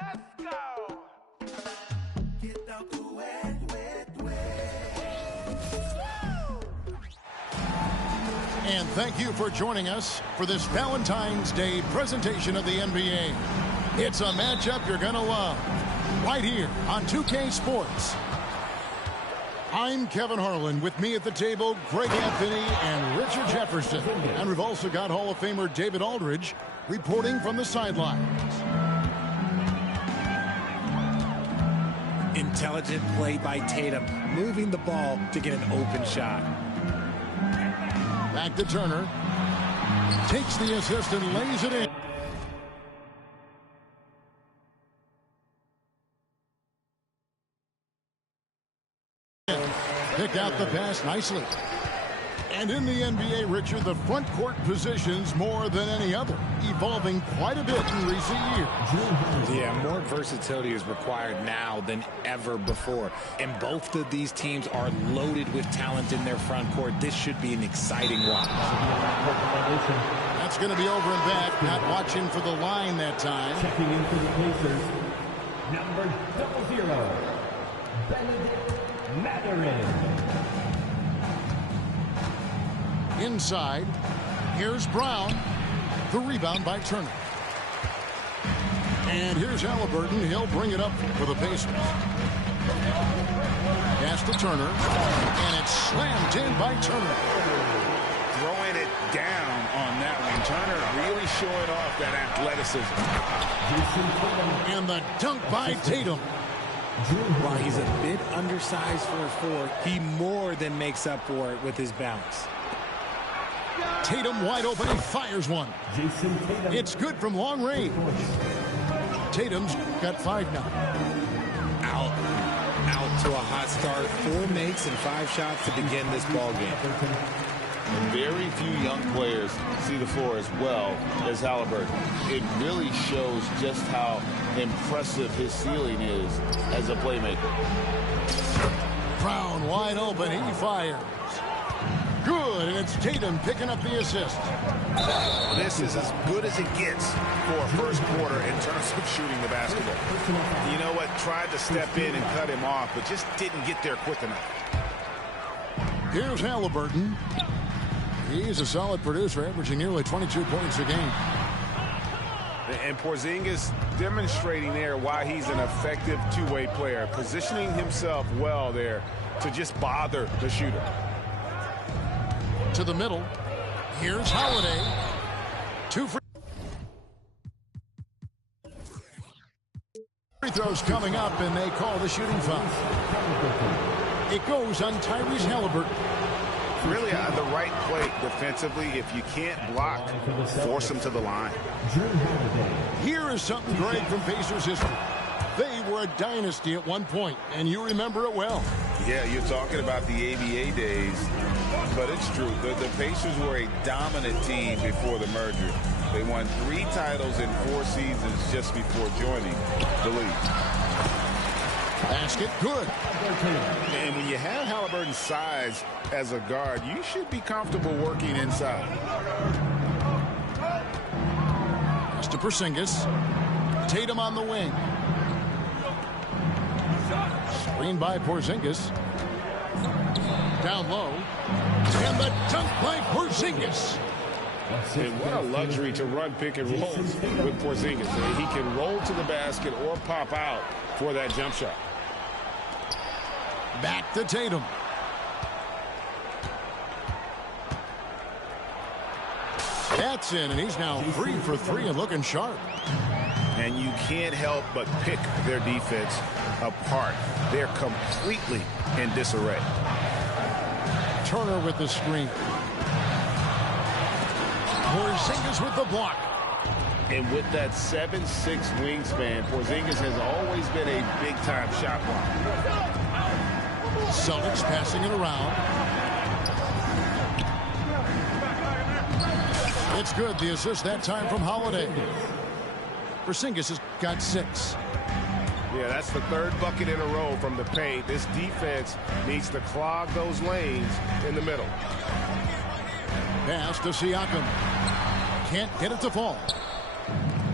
Let's go. Get out the wet, wet, And thank you for joining us for this Valentine's Day presentation of the NBA. It's a matchup you're going to love right here on 2K Sports. I'm Kevin Harlan. With me at the table, Greg Anthony and Richard Jefferson. And we've also got Hall of Famer David Aldridge reporting from the sidelines. Intelligent play by Tatum, moving the ball to get an open shot. Back to Turner. Takes the assist and lays it in. Pick out the pass nicely. And in the NBA, Richard, the front court positions more than any other, evolving quite a bit in recent years. Yeah, more versatility is required now than ever before. And both of these teams are loaded with talent in their front court. This should be an exciting watch. That's going to be over and back. Not watching for the line that time. Checking in for the Pacers, number 00, Benedict Mathurin. Inside, here's Brown. The rebound by Turner. And here's Halliburton. He'll bring it up for the Pacers. Pass to Turner. And it's slammed in by Turner. Throwing it down on that one. Turner really showing off that athleticism. And the dunk by Tatum. While he's a bit undersized for a four, he more than makes up for it with his bounce. Tatum wide open. He fires one. It's good from long range. Tatum's got 5 now. Out to a hot start. 4 makes and 5 shots to begin this ball game. And very few young players see the floor as well as Halliburton. It really shows just how impressive his ceiling is as a playmaker. Brown wide open. He fires. Good, and it's Tatum picking up the assist. This is as good as it gets for a first quarter in terms of shooting the basketball. You know what? Tried to step in and cut him off, but just didn't get there quick enough. Here's Halliburton. He's a solid producer, averaging nearly 22 points a game. And Porzingis demonstrating there why he's an effective two-way player, positioning himself well there to just bother the shooter. To the middle. Here's Holiday. 2 free throws coming up, and they call the shooting foul. It goes on Tyrese Halliburton. Really the right play defensively. If you can't block, force him to the line. Here is something great from Pacers history. They were a dynasty at one point, and you remember it well. Yeah, you're talking about the ABA days, but it's true. The Pacers were a dominant team before the merger. They won 3 titles in 4 seasons just before joining the league. Basket, good. And when you have Halliburton's size as a guard, you should be comfortable working inside. Pass to Porzingis. Tatum on the wing. Screen by Porzingis. Down low. And the dunk by Porzingis. And what a luxury to run pick and roll with Porzingis. He can roll to the basket or pop out for that jump shot. Back to Tatum. That's in, and he's now 3 for 3 and looking sharp. And you can't help but pick their defense apart. They're completely in disarray. Turner with the screen. Porzingis with the block. And with that 7'6" wingspan, Porzingis has always been a big-time shot blocker. Celtics passing it around. It's good. The assist that time from Holiday. Porzingis has got 6. Yeah, that's the 3rd bucket in a row from the paint. This defense needs to clog those lanes in the middle. Pass to Siakam. Can't get it to fall.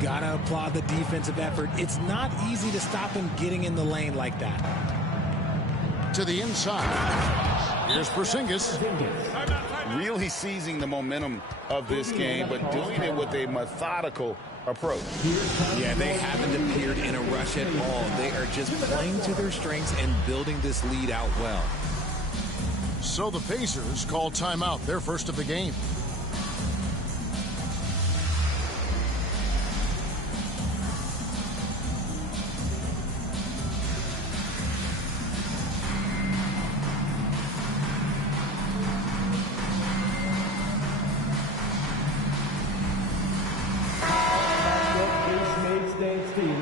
Gotta applaud the defensive effort. It's not easy to stop him getting in the lane like that. To the inside. Here's Porzingis. Really seizing the momentum of this game, but doing it with a methodical approach. Yeah, they haven't appeared in a rush at all. They are just playing to their strengths and building this lead out well. So the Pacers call timeout, their first of the game.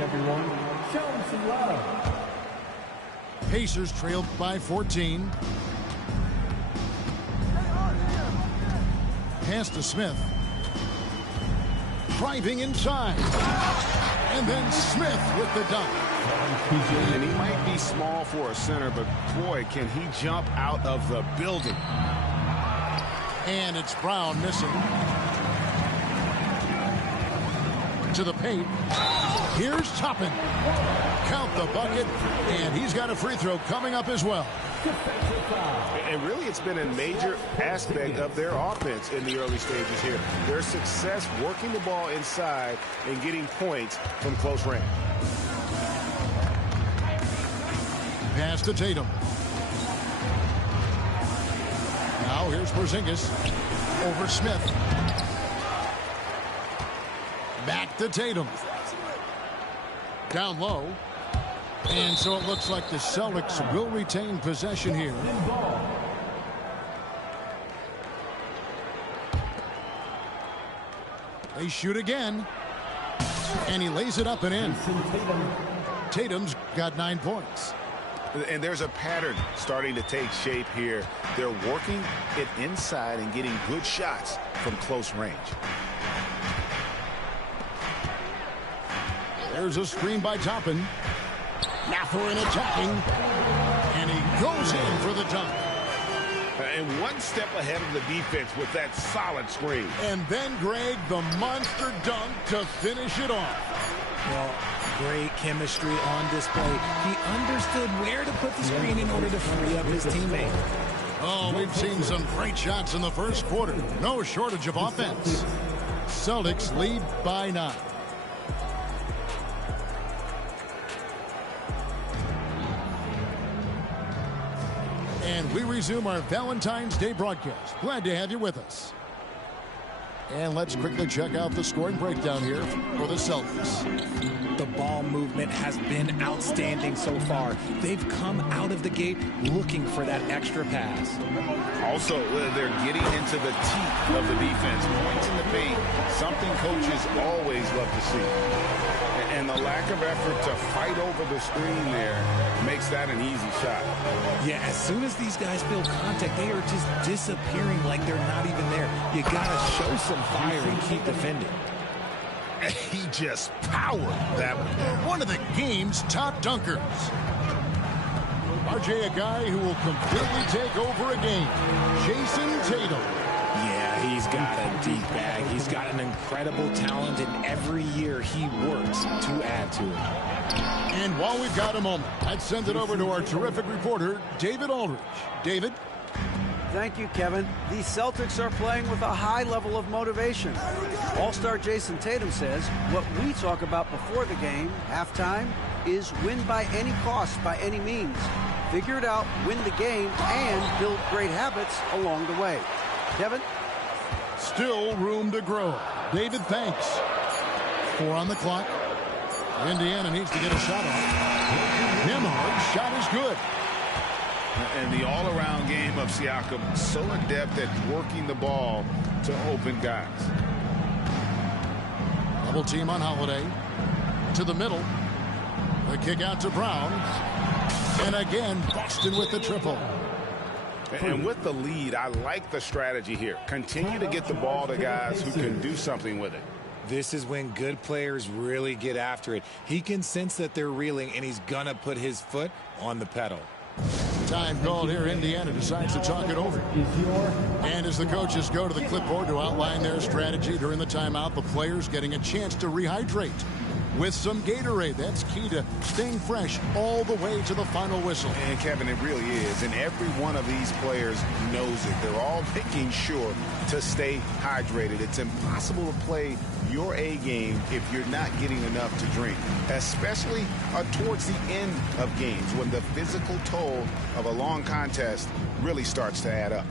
Everyone, show them some love. Pacers trailed by 14. Pass to Smith. Driving inside. And then Smith with the dunk. And he might be small for a center, but boy, can he jump out of the building. And it's Brown missing. To the paint. Here's Toppin. Count the bucket, and he's got a free throw coming up as well. And really, it's been a major aspect of their offense in the early stages here. Their success working the ball inside and getting points from close range. Pass to Tatum. Now here's Porzingis over Smith. Back to Tatum. Down low. And so it looks like the Celtics will retain possession here. They shoot again. And he lays it up and in. Tatum's got 9 points. And there's a pattern starting to take shape here. They're working it inside and getting good shots from close range. There's a screen by Toppin. Mathurin attacking. And he goes in for the dunk. And one step ahead of the defense with that solid screen. And then, Greg, the monster dunk to finish it off. Well, great chemistry on display. He understood where to put the screen in order to free up his teammate. Oh, we've seen some great shots in the first quarter. No shortage of offense. Celtics lead by 9. And we resume our Valentine's Day broadcast. Glad to have you with us. And let's quickly check out the scoring breakdown here for the Celtics. The ball movement has been outstanding so far. They've come out of the gate looking for that extra pass. Also, they're getting into the teeth of the defense. Points in the paint, something coaches always love to see. And the lack of effort to fight over the screen there makes that an easy shot. Yeah, as soon as these guys feel contact, they are just disappearing like they're not even there. You got to show some fire and keep defending. He just powered that one. One of the game's top dunkers. RJ, a guy who will completely take over a game. Jason Tatum. Yeah, he's got a deep bag. He's got an incredible talent, and every year he works to add to it. And while we've got a moment, let's send it over to our terrific reporter, David Aldridge. David? Thank you, Kevin. The Celtics are playing with a high level of motivation. All-star Jason Tatum says what we talk about before the game, halftime, is win by any cost, by any means. Figure it out, win the game, and build great habits along the way. Kevin? Still room to grow. David, thanks. 4 on the clock. Indiana needs to get a shot off. Nembhard's shot is good. And the all-around game of Siakam, so adept at working the ball to open guys. Double team on Holiday. To the middle. The kick out to Brown. And again, Boston with the triple. And with the lead, I like the strategy here. Continue to get the ball to guys who can do something with it. This is when good players really get after it. He can sense that they're reeling, and he's going to put his foot on the pedal. Time called here. Indiana decides to talk it over. And as the coaches go to the clipboard to outline their strategy during the timeout, the players getting a chance to rehydrate with some Gatorade. That's key to staying fresh all the way to the final whistle. And Kevin, it really is. And every one of these players knows it. They're all making sure to stay hydrated. It's impossible to play your A game if you're not getting enough to drink, especially towards the end of games when the physical toll of a long contest really starts to add up.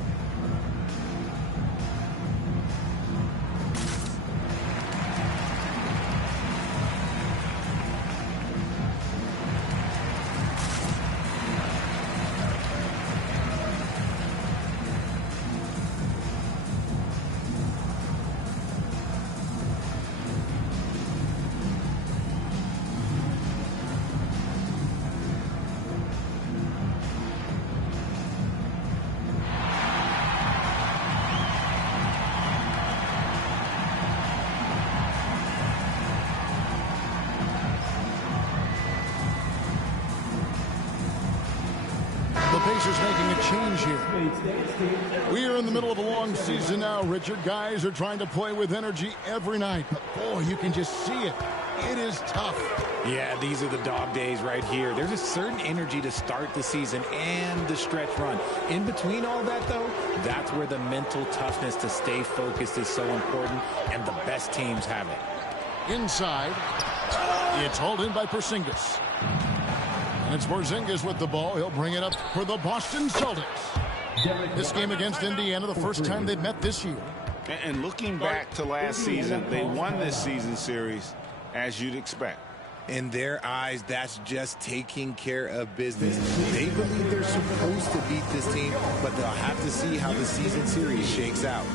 The Pacers making a change here. We are in the middle of a long season now, Richard. Guys are trying to play with energy every night. But boy, you can just see it. It is tough. Yeah, these are the dog days right here. There's a certain energy to start the season and the stretch run. In between all that, though, that's where the mental toughness to stay focused is so important, and the best teams have it. Inside, it's hauled in by Porzingis. And it's Porzingis with the ball. He'll bring it up for the Boston Celtics. This game against Indiana, the first time they've met this year. And looking back to last season, they won this season series as you'd expect. In their eyes, that's just taking care of business. They believe they're supposed to beat this team, but they'll have to see how the season series shakes out.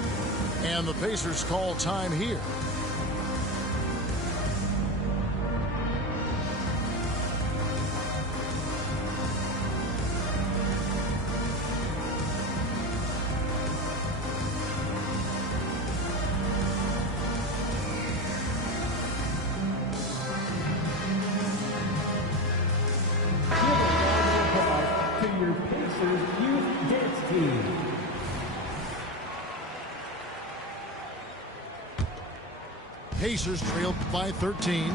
And the Pacers call time here. Pacers trail by 13.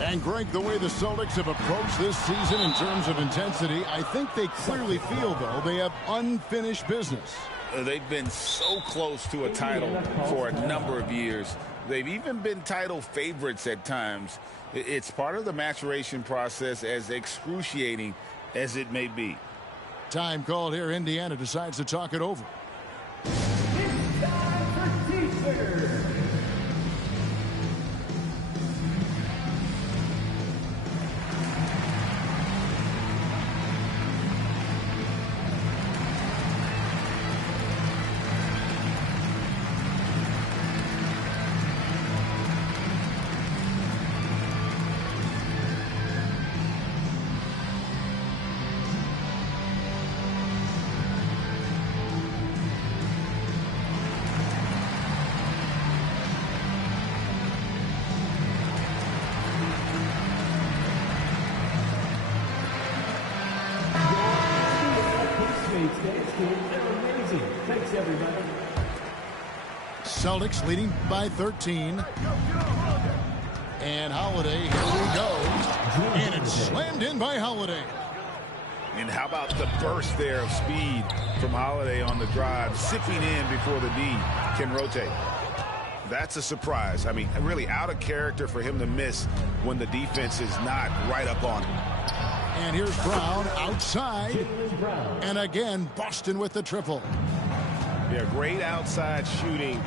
And Greg, the way the Celtics have approached this season in terms of intensity, I think they clearly feel, though, they have unfinished business. They've been so close to a title for a number of years. They've even been title favorites at times. It's part of the maturation process, as excruciating as it may be. Time called here. Indiana decides to talk it over. It's time for teaser. Celtics leading by 13. And Holiday, here we go. And it's slammed in by Holiday. And how about the burst there of speed from Holiday on the drive, sipping in before the D can rotate. That's a surprise. I mean, really out of character for him to miss when the defense is not right up on him. And here's Brown outside. And again, Boston with the triple. Yeah, great outside shooting